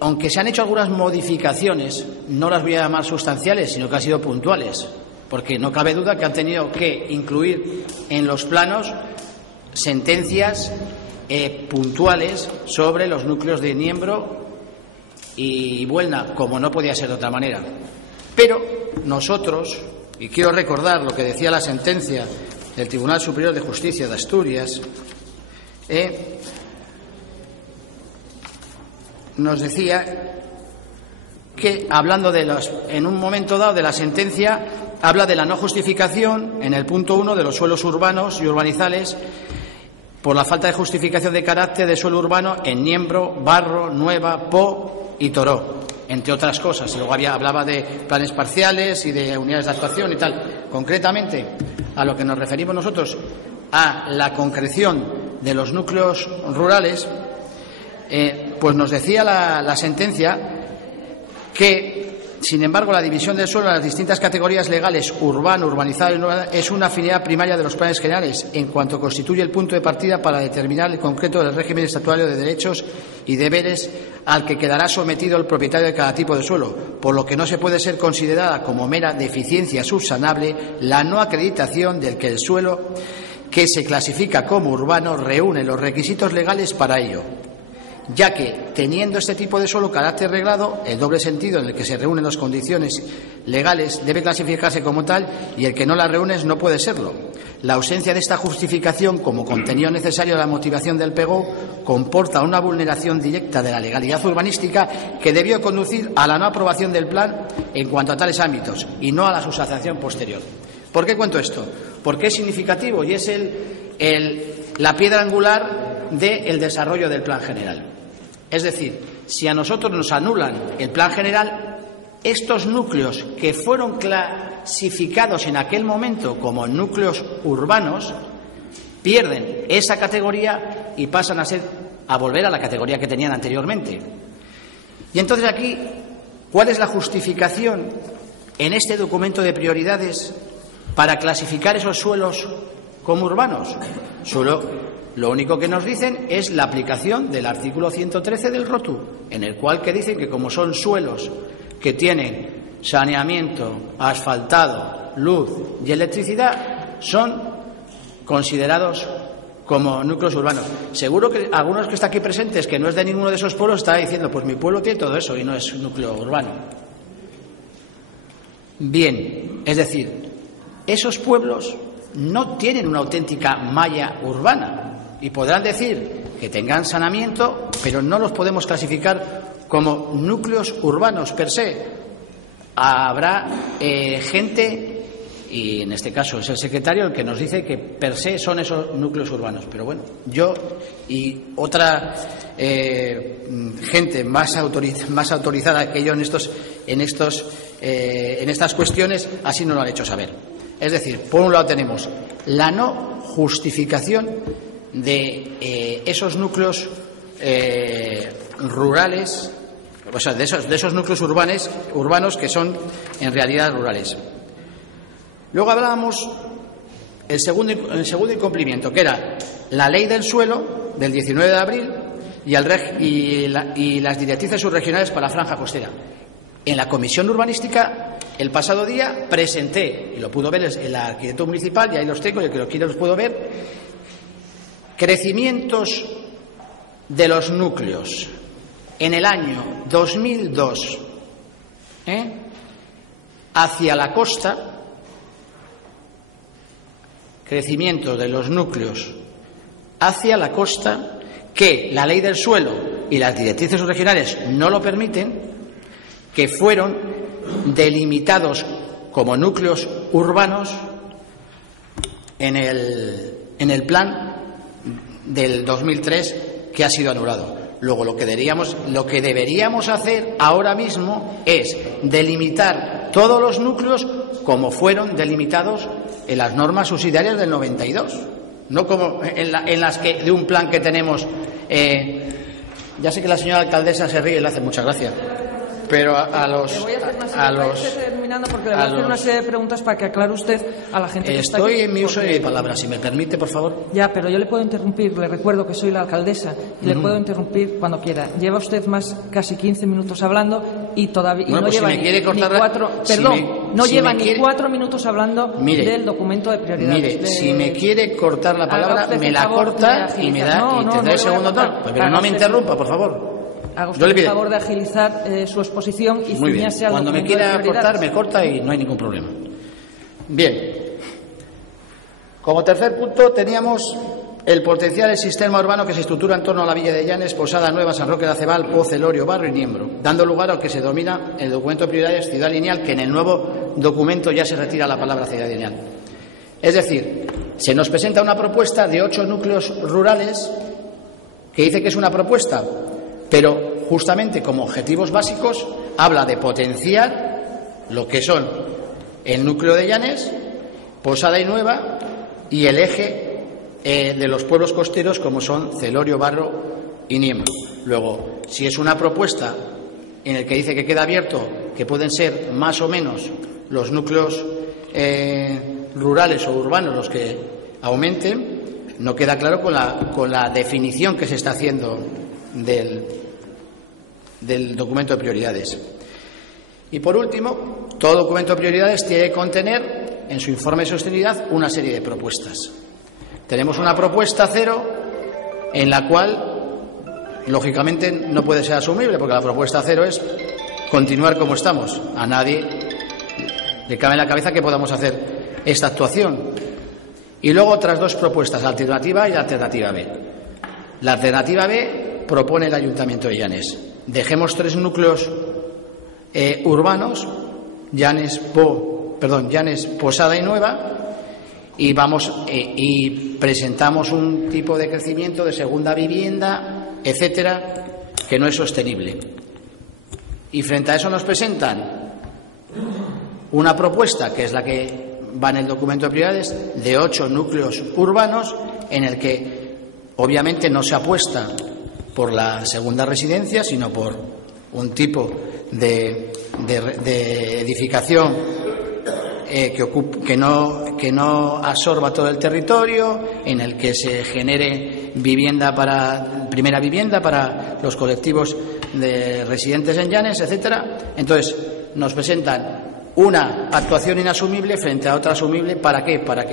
aunque se han hecho algunas modificaciones, no las voy a llamar sustanciales, sino que han sido puntuales, porque no cabe duda que han tenido que incluir en los planos sentencias puntuales sobre los núcleos de Niembro y Buelna, como no podía ser de otra manera. Pero nosotros, y quiero recordar lo que decía la sentencia del Tribunal Superior de Justicia de Asturias, nos decía que, hablando en un momento dado de la sentencia, habla de la no justificación, en el punto 1, de los suelos urbanos y urbanizales por la falta de justificación de carácter de suelo urbano en Niembro, Barro, Nueva, Po y Toró, entre otras cosas. Y luego hablaba de planes parciales y de unidades de actuación y tal. Concretamente, a lo que nos referimos nosotros, a la concreción de los núcleos rurales, pues nos decía la sentencia que, sin embargo, la división del suelo en las distintas categorías legales, urbano, urbanizado y no, es una afinidad primaria de los planes generales, en cuanto constituye el punto de partida para determinar el concreto del régimen estatuario de derechos y deberes al que quedará sometido el propietario de cada tipo de suelo, por lo que no se puede ser considerada como mera deficiencia subsanable la no acreditación del que el suelo que se clasifica como urbano reúne los requisitos legales para ello, ya que, teniendo este tipo de suelo carácter reglado, el doble sentido en el que se reúnen las condiciones legales debe clasificarse como tal y el que no las reúne no puede serlo. La ausencia de esta justificación como contenido necesario de la motivación del PGO comporta una vulneración directa de la legalidad urbanística que debió conducir a la no aprobación del plan en cuanto a tales ámbitos y no a la sustanciación posterior. ¿Por qué cuento esto? Porque es significativo y es la piedra angular del desarrollo del plan general. Es decir, si a nosotros nos anulan el plan general, estos núcleos que fueron clasificados en aquel momento como núcleos urbanos pierden esa categoría y pasan a volver a la categoría que tenían anteriormente. Y entonces aquí, ¿cuál es la justificación en este documento de prioridades para clasificar esos suelos como urbanos? Lo único que nos dicen es la aplicación del artículo 113 del ROTU, en el cual que dicen que como son suelos que tienen saneamiento, asfaltado, luz y electricidad, son considerados como núcleos urbanos. Seguro que algunos que están aquí presentes, que no es de ninguno de esos pueblos, está diciendo, pues mi pueblo tiene todo eso y no es núcleo urbano. Bien, es decir, esos pueblos no tienen una auténtica malla urbana y podrán decir que tengan saneamiento, pero no los podemos clasificar como núcleos urbanos per se. Habrá gente, y en este caso es el secretario el que nos dice que per se son esos núcleos urbanos, pero bueno, yo y otra gente más autorizada que yo en estas cuestiones así nos lo han hecho saber. Es decir, por un lado tenemos la no justificación de esos núcleos rurales, o sea, de esos núcleos urbanos que son en realidad rurales. Luego hablábamos el segundo incumplimiento, que era la ley del suelo del 19 de abril y las directrices subregionales para la franja costera. En la Comisión Urbanística, el pasado día, presenté, y lo pudo ver el arquitecto municipal, y ahí los tengo, y el que lo quiera los puedo ver, crecimientos de los núcleos en el año 2002 hacia la costa, crecimiento de los núcleos hacia la costa, que la ley del suelo y las directrices regionales no lo permiten, que fueron delimitados como núcleos urbanos en el plan del 2003 que ha sido anulado. Luego lo que deberíamos hacer ahora mismo es delimitar todos los núcleos como fueron delimitados en las normas subsidiarias del 92, no como en las que de un plan que tenemos. Ya sé que la señora alcaldesa se ríe y le hace mucha gracia, pero a los terminando porque le voy a hacer una serie de preguntas para que aclare usted a la gente que está aquí. Estoy en mi uso de palabras, si me permite, por favor. Ya, pero yo le puedo interrumpir. Le recuerdo que soy la alcaldesa y le puedo interrumpir cuando quiera. Lleva usted casi 15 minutos hablando y todavía Bueno, no pues lleva si me quiere cortar, ni 4. Perdón, no lleva ni 4 minutos hablando del documento de prioridades. Mire, si me quiere cortar la palabra, me la corta y me da y tendrá el segundo tal. Pues, pero no me interrumpa, por favor. Haga usted el favor de agilizar su exposición y ciñarse al documento de prioridades. Cuando me quiera cortar, me corta y no hay ningún problema. Bien. Como tercer punto teníamos el potencial del sistema urbano que se estructura en torno a la Villa de Llanes, Posada Nueva, San Roque de Acebal, Poz, Elorio, Barrio y Niembro, dando lugar a lo que se denomina el documento de prioridades ciudad lineal, que en el nuevo documento ya se retira la palabra ciudad lineal. Es decir, se nos presenta una propuesta de 8 núcleos rurales que dice que es una propuesta, pero justamente como objetivos básicos habla de potenciar lo que son el núcleo de Llanes, Posada y Nueva y el eje de los pueblos costeros como son Celorio, Barro y Niembro. Luego, si es una propuesta en el que dice que queda abierto que pueden ser más o menos los núcleos rurales o urbanos los que aumenten, no queda claro con la definición que se está haciendo del documento de prioridades. Y por último, todo documento de prioridades tiene que contener en su informe de sostenibilidad una serie de propuestas. Tenemos una propuesta 0 en la cual, lógicamente, no puede ser asumible, porque la propuesta 0 es continuar como estamos. A nadie le cabe en la cabeza que podamos hacer esta actuación. Y luego otras 2 propuestas, la alternativa A y la alternativa B. La alternativa B propone el Ayuntamiento de Llanes. Dejemos 3 núcleos urbanos, Llanes, Posada y Nueva, y presentamos un tipo de crecimiento de segunda vivienda, etcétera, que no es sostenible. Y frente a eso nos presentan una propuesta, que es la que va en el documento de prioridades, de 8 núcleos urbanos, en el que obviamente no se apuesta por la segunda residencia, sino por un tipo de edificación que no absorba todo el territorio, en el que se genere primera vivienda para los colectivos de residentes en Llanes, etcétera. Entonces, nos presentan una actuación inasumible frente a otra asumible. ¿Para qué? Para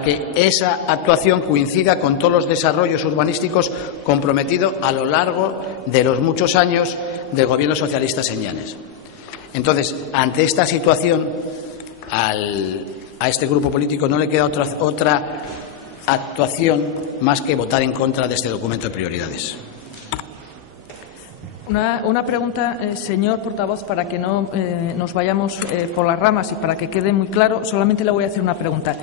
que esa actuación coincida con todos los desarrollos urbanísticos comprometidos a lo largo de los muchos años del gobierno socialista en Llanes. Entonces, ante esta situación, a este grupo político no le queda otra actuación más que votar en contra de este documento de prioridades. Una pregunta, señor portavoz, para que no nos vayamos por las ramas y para que quede muy claro, solamente le voy a hacer una pregunta.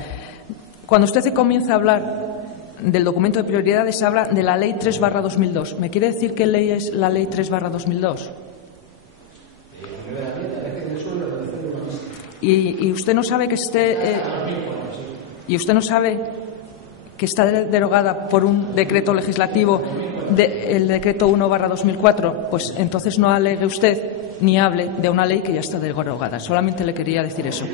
Cuando usted comienza a hablar del documento de prioridades, habla de la Ley 3/2002. ¿Me quiere decir qué ley es la Ley 3/2002? Y usted no sabe que está derogada por un decreto legislativo, el decreto 1/2004. Pues entonces no alegue usted ni hable de una ley que ya está derogada. Solamente le quería decir eso.